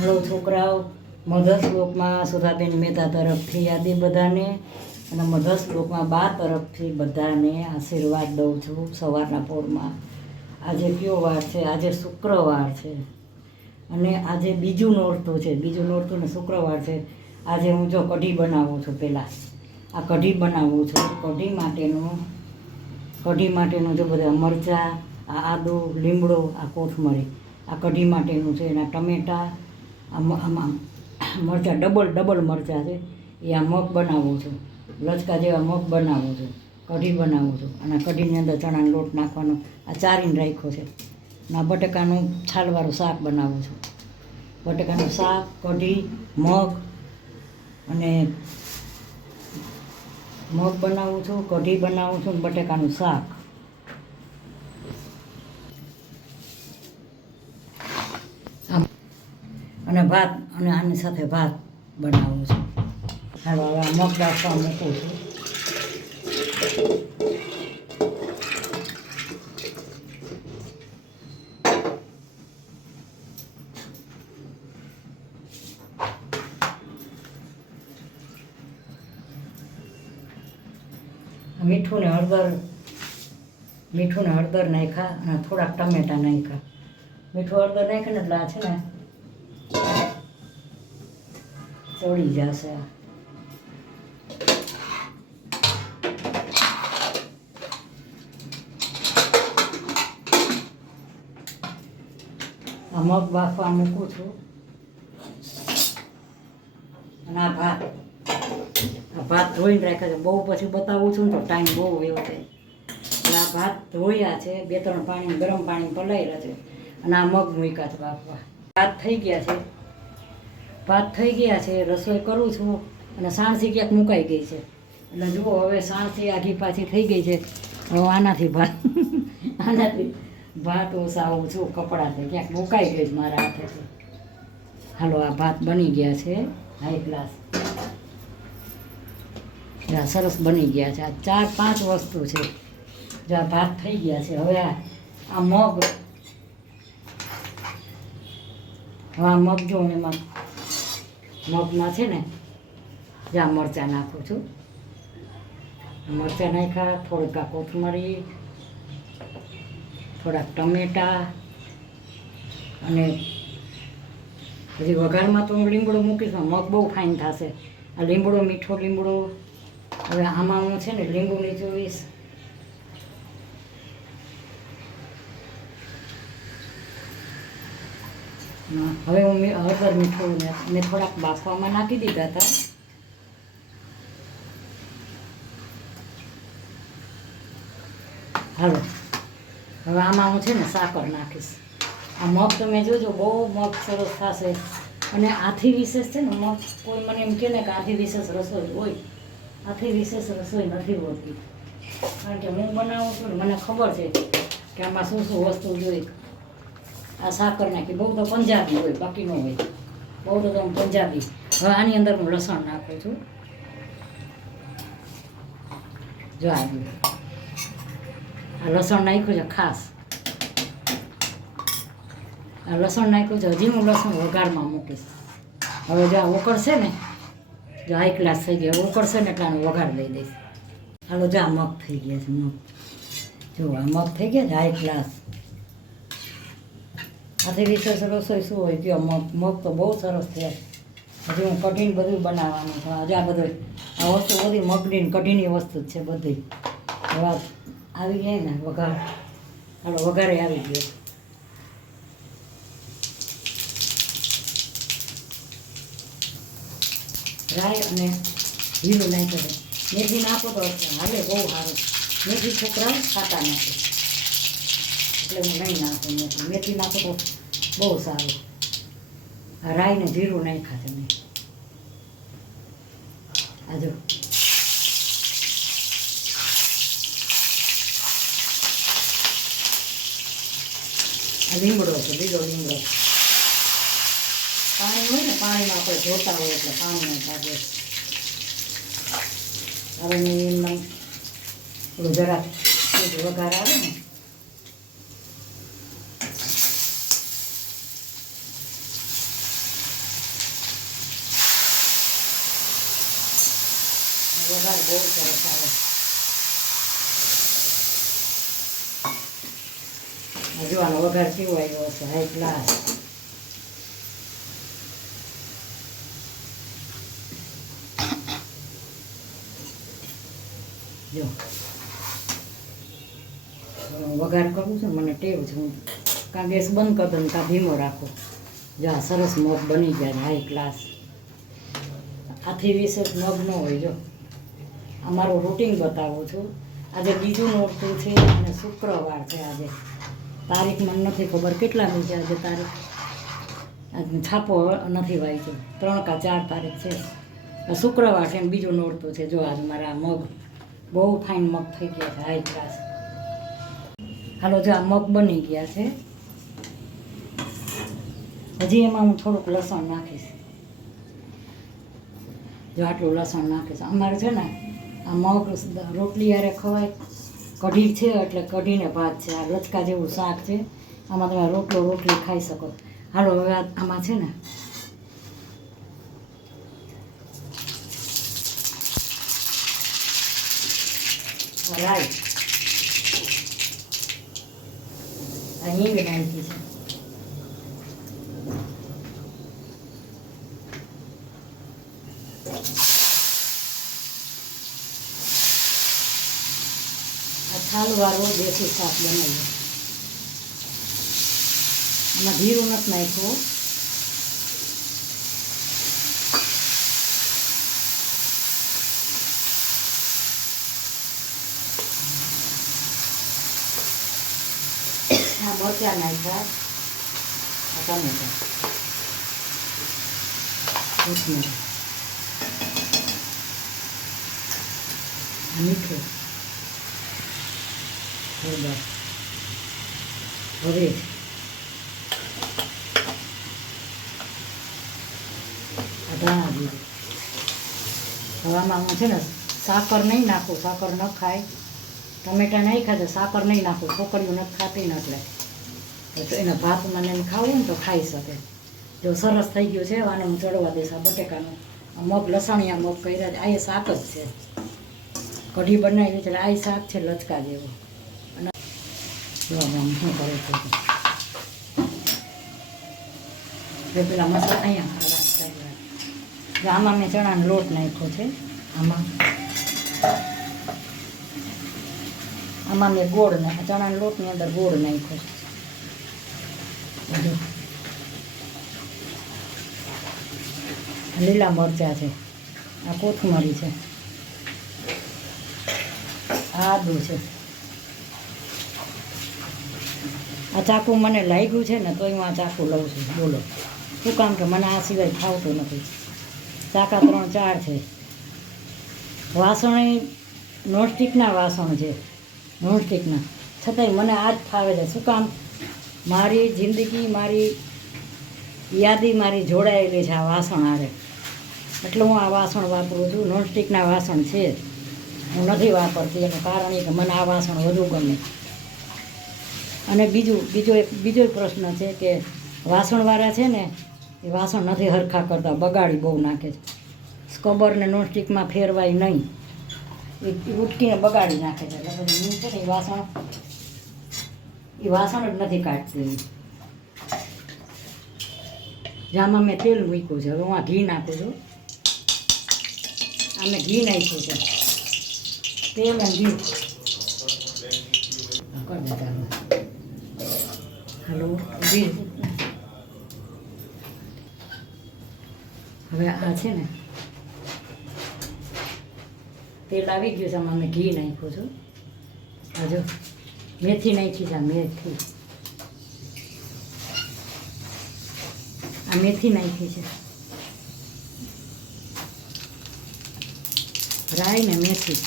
Hello છોકરાઓ, mother શ્લોકમાં સુધાબેન મહેતા તરફથી યાદી બધાને અને મધર શ્લોકમાં બા તરફથી બધાને આશીર્વાદ દઉં છું સવારના પોરમાં. આજે કયો વાર છે? આજે શુક્રવાર છે અને આજે બીજું નોરતું છે. બીજું નોરતું ને શુક્રવાર છે. આજે હું જો કઢી બનાવું છું. પહેલાં આ કઢી બનાવું છું. કઢી માટેનું જો બધા મરચાં, આ આદું, લીમડો, આ કોથમરી, આ કઢી માટેનું છે. એના ટમેટાં, આમાં મરચાં ડબલ મરચાં છે. એ આ મગ બનાવું છું, લચકા જેવા મગ બનાવું છું, કઢી બનાવું છું. અને કઢીની અંદર ચણાનો લોટ નાખવાનો, આ ચારીને રાખ્યો છે. અને આ બટાકાનું છાલવાળું શાક બનાવું છું. બટાકાનું શાક, કઢી, મગ અને મગ બનાવું છું, કઢી બનાવું છું, બટાકાનું શાક. અને ભાત, અને આની સાથે ભાત બનાવું છું. હાલો હવે મગ બાફવા મૂકું છું. મીઠું ને હળદર નાખ્યા અને થોડાક ટમેટા નાખ્યા. મીઠું હળદર નાખ્યું ને એટલે આ છે ને ચડી જશે. આ મગ બાફવા મૂકું છું. અને આ ભાત ધોઈને રાખ્યા છે. બહુ પછી બતાવું છું ને તો ટાઈમ બહુ એવો થાય. એટલે આ ભાત ધોયા છે, 2-3 પાણી ગરમ પાણી પલાળ્યા છે. અને આ મગ મૂક્યા છે બાફવા. ભાત થઈ ગયા છે. રસોઈ કરું છું અને સાણસી ક્યાંક મુકાઈ ગઈ છે. એટલે જુઓ હવે સાણસી આઘી પાછી થઈ ગઈ છે. હવે આનાથી ભાત ઓસાવું છું કપડાથી. ક્યાંક મુકાઈ ગઈ છે મારા હાથેથી. હાલો આ ભાત બની ગયા છે હાઈ ક્લાસ. સરસ બની ગયા છે. આ 4-5 વસ્તુ છે. જો આ ભાત થઈ ગયા છે. હવે આ મગ જો એમાં મગમાં છે ને જ્યાં મરચાં નાખું છું. મરચાં નાખ્યા, થોડીક આ કોથમરી, થોડાક ટમેટા, અને હજી વઘારમાં તો હું લીમડો મૂકીશ. મગ બહુ ફાઇન થશે. આ લીમડો, મીઠો લીમડો. હવે આમાં હું છે ને લીંબુ નીચોવીશ. હવે હું હળદર, મીઠું મેં થોડાક બાફવામાં નાખી દીધા હતા. હાલો હવે આમાં હું છે ને સાકર નાખીશ. આ મગ તમે જોજો, બહુ મગ સરસ થશે. અને આથી વિશેષ છે ને મગ, કોઈ મને એમ કહે ને કે આથી વિશેષ રસોઈ હોય, આથી વિશેષ રસોઈ નથી હોતી. કારણ કે હું બનાવું છું ને મને ખબર છે કે આમાં શું વસ્તુ જોઈએ. આ સાકર નાખી, બહુ તો પંજાબી હોય, બાકી ન હોય. બહુ તો પંજાબી. હવે આની અંદર હું લસણ નાખું છું. જો આ લસણ નાખ્યું છે ખાસ. આ લસણ નાખ્યું છે. હજી હું લસણ વઘારમાં મૂકીશ. હવે જો આ ઉકળશે ને, જો હાઈ ક્લાસ થઈ ગયા, ઉકળશે ને એટલે આનો વઘાર લઈ દઈશ. હાલો જો આ મગ થઈ ગયા છે. જો આ મગ થઈ ગયા છે હાઈ ક્લાસ. આથી વિશેષ રસોઈ શું હોય? જો મગ તો બહુ સરસ થયા. હજી હું કઢીને બધું બનાવવાનું છે. આજે આ બધું આ વસ્તુ બધી મગની કઢીની વસ્તુ જ છે બધી. હવે આવી જાય ને વઘાર. હાલો વઘારે આવી ગયો. રાઈ અને જીરું નાખે છે. મેથી નાખો તો હાલે, બહુ સારું. મેથી છોકરા ખાતા નથી એટલે હું નહીં નાખું. મેથી નાખો તો બહુ સારું. આ રાઈ ને જીરું નાખ્યા છે મેં. આ જો આ લીમડો છે, બીજો લીમડો. પાણી હોય ને, પાણીમાં આપણે ધોતા હોય એટલે પાણીનો ભાગે. હવે મેં એમાં જરાક વઘાર આવે ને બહુ સરસ આવે. હજુ આનો વઘાર કેવો આવ્યો હશે, હાઈ ક્લાસ. જો વઘાર કરું છું, મને ટેવ છે. હું કાં ગેસ બંધ કરી દઉં કાં ધીમો રાખો. જો આ સરસ મગ બની જાય હાઈ ક્લાસ. આથી વિશેષ મગ ન હોય. જો અમારું રૂટિન બતાવું છું. આજે બીજું નોરતું છે અને શુક્રવાર છે. આજે તારીખ મને નથી ખબર કેટલાની છે આજે તારીખ. આજે છાપો નથી વાંચ્યો. 3 કે 4 તારીખ છે. શુક્રવાર છે ને બીજું નોરતું છે. જો આજે મારા મગ બહુ ફાઇન મગ થઈ ગયા છે હાઈ ક્લાસ. હાલો જો આ મગ બની ગયા છે. હજી એમાં હું થોડુંક લસણ નાખીશ. જો આટલું લસણ નાખીશ. અમારે છે ને આ મગ રોટલી યારે ખવાય. કઢી છે એટલે કઢીને ભાત છે. આ લચકા જેવું શાક છે. આમાં તમે રોટલી ખાઈ શકો. હાલો હવે આમાં છે ને રાઈ આ હિંગ નાખી છે. છાલવાળો દેશી શાક બનાવીએ. આમાં જીરું નથી નાખ્યું. આ મરચાં નાખ્યા, ટમેટા, કોથમીર, મીઠું, હળદર, હવે ધાણા જીરું. હવે આમાં હું છે ને સાકર નહીં નાખું. સાકર ન ખાય. ટમેટા નહીં ખાતે સાકર નહીં નાખું. છોકરીઓ નથી ખાતી ને એટલે એને ભાતમાં એને ખાવું ને તો ખાઈ શકે. જો સરસ થઈ ગયું છે. આને હું ચડવા દઈશ. આ બટેકાનું મગ લસણિયા મગ કર્યા છે. આ એ શાક જ છે. કઢી બનાવી એટલે આ શાક છે લચકા જેવું. અને શું કરે છે પેલા મસાલા અહીંયા આમાં મેં ચણાનો લોટ નાખ્યો છે. આમાં મેં ગોળ નાખ્યો. ચણાના લોટની અંદર ગોળ નાખ્યો છે. લીલા મરચાં છે. આ કોથમરી છે. આદું છે. આ ચાકુ મને લાગ્યું છે ને તો હું આ ચાકુ લઉં છું. બોલો શું કામ કે મને આ સિવાય ખાવતું નથી. ચાકા 3-4 છે. વાસણ નોનસ્ટિકના વાસણ છે. નોનસ્ટિકના છતાંય મને આ જ ફાવે છે. શું કામ? મારી જિંદગી, મારી યાદી મારી જોડાયેલી છે આ વાસણ હારે. એટલે હું આ વાસણ વાપરું છું. નોનસ્ટિકના વાસણ છે. હું નથી વાપરતી. એનું કારણ એ કે મને આ વાસણ વધુ ગમે. અને બીજો પ્રશ્ન છે કે વાસણવાળા છે ને એ વાસણ નથી હરખા કરતા. બગાડી બહુ નાખે છે. સ્કબરને નોનસ્ટિકમાં ફેરવાય નહીં. એ ઉટકીને બગાડી નાખે છે. એટલે પછી હું છે ને એ વાસણ જ નથી કાઢતી. જામાં મેં તેલ મૂક્યું છે. હવે હું આ ઘી નાખું છું. આ મેં ઘી નાખ્યું છે. તેલ અને ઘી કરી દેતા. હાલો ઘી. હવે આ છે ને તેલ આવી ગયું છે. આમાં મેં ઘી નાખ્યું છું. આ જો મેથી નાખી છે. મેથી આ મેથી નાખી છે. રાઈ ને મેથી.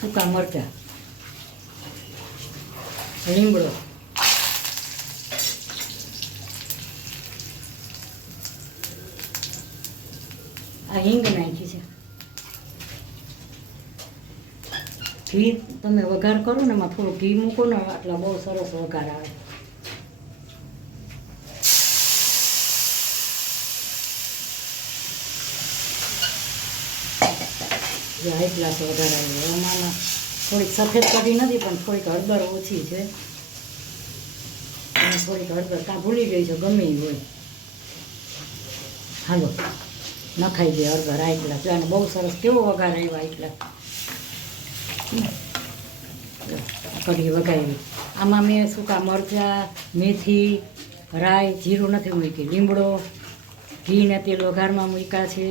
સૂકા મરચાં, લીમડો, આ હિંગ નાખી છે. ઘી તમે વઘાર કરો ને એમાં થોડું ઘી મૂકો ને એટલે બહુ સરસ વઘાર આવે. જે હાઈ ક્લાસ વધારાવી એમાં થોડીક સફેદ કઢી નથી પણ થોડીક હળદર ઓછી છે અને થોડીક હળદર કાં ભૂલી ગઈ છે ગમે એ હોય. હાલો નખાઈ દે હળદર હાઈ ક્લાસ. અને બહુ સરસ કેવો વઘાર આવ્યો હાઈ ક્લાસ. કઢી વઘારી. આમાં મેં સૂકા મરચાં, મેથી, રાઈ, જીરું નથી મૂકી, લીમડો, ઘી ને તેલ વઘારમાં મૂક્યા છે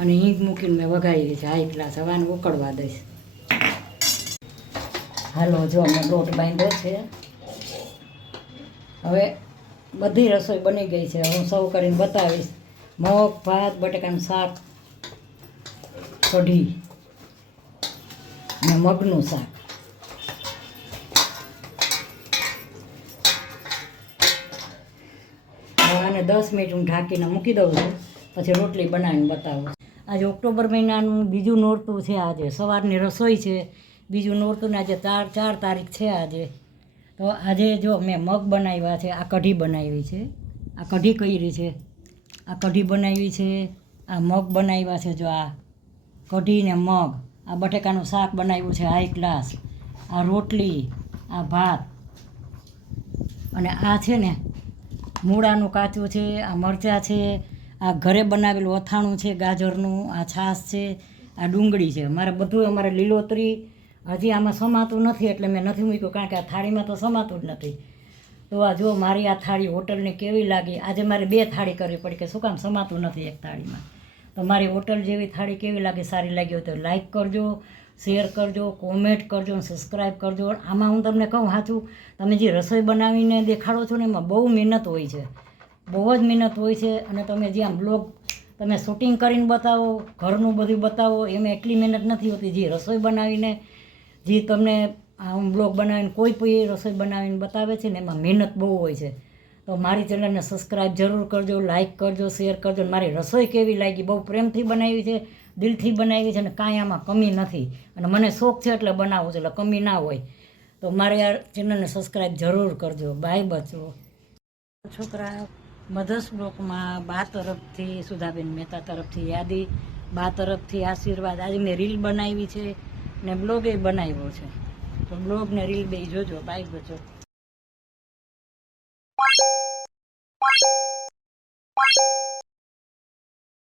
અને હિંગ મૂકીને મેં વઘારી છે હાઈ ક્લાસ. હવે આને ઉકળવા દઈશ. હાલો જો મેં લોટ બાંધ્યો છે. હવે બધી રસોઈ બની ગઈ છે. હું સર્વ કરીને બતાવીશ. મગ, ભાત, બટાકાનું શાક, કઢી ને મગનું શાક. અને 10 મિનિટ હું ઢાંકીને મૂકી દઉં છું, પછી રોટલી બનાવીને બતાવું. આજે ઓક્ટોબર મહિનાનું બીજું નોરતું છે. આજે સવારની રસોઈ છે. બીજું નોરતું ને આજે 4 તારીખ છે આજે. તો આજે જો મેં મગ બનાવ્યા છે, આ કઢી બનાવી છે, આ કઢી કરી છે, આ કઢી બનાવી છે, આ મગ બનાવ્યા છે. જો આ કઢી ને મગ, આ બટાકાનું શાક બનાવ્યું છે હાઈ ક્લાસ, આ રોટલી, આ ભાત અને આ છે ને મૂળાનું કાચું છે, આ મરચાં છે, આ ઘરે બનાવેલું અથાણું છે ગાજરનું, આ છાશ છે, આ ડુંગળી છે. મારે બધું અમારે લીલોતરી હજી આમાં સમાતું નથી એટલે મેં નથી મૂક્યું, કારણ કે આ થાળીમાં તો સમાતું જ નથી. તો આ જો મારી આ થાળી હોટલની કેવી લાગી. આજે મારે 2 થાળી કરવી પડી કે શું કામ સમાતું નથી એક થાળીમાં. તો મારી હોટલ જેવી થાળી કેવી લાગે, સારી લાગી હોય તો લાઈક કરજો, શેર કરજો, કોમેન્ટ કરજો, સબસ્ક્રાઈબ કરજો. આમાં હું તમને કહું સાચું, તમે જે રસોઈ બનાવીને દેખાડો છો ને એમાં બહુ મહેનત હોય છે, બહુ જ મહેનત હોય છે. અને તમે જે આમ બ્લોગ તમે શૂટિંગ કરીને બતાવો, ઘરનું બધું બતાવો, એમાં એટલી મહેનત નથી હોતી. જે રસોઈ બનાવીને જે તમને આમ બ્લોગ બનાવીને કોઈ પણ રસોઈ બનાવીને બતાવે છે ને એમાં મહેનત બહુ હોય છે. તો મારી ચેનલને સબસ્ક્રાઈબ જરૂર કરજો, લાઈક કરજો, શેર કરજો. મારી રસોઈ કેવી લાગી, બહુ પ્રેમથી બનાવી છે, દિલથી બનાવી છે અને કાંઈ આમાં કમી નથી. અને મને શોખ છે એટલે બનાવું છું, એટલે કમી ના હોય. તો મારી આ ચેનલને સબસ્ક્રાઈબ જરૂર કરજો. બાય બચ્ચો. છોકરા મધર્સ બ્લોકમાં બા તરફથી, સુધાબેન મહેતા તરફથી યાદી, બા તરફથી આશીર્વાદ. આજે મેં રીલ બનાવી છે ને બ્લોગ એ બનાવ્યો છે. તો બ્લોગ ને રીલ બે જોજો. બાય બચ્ચો.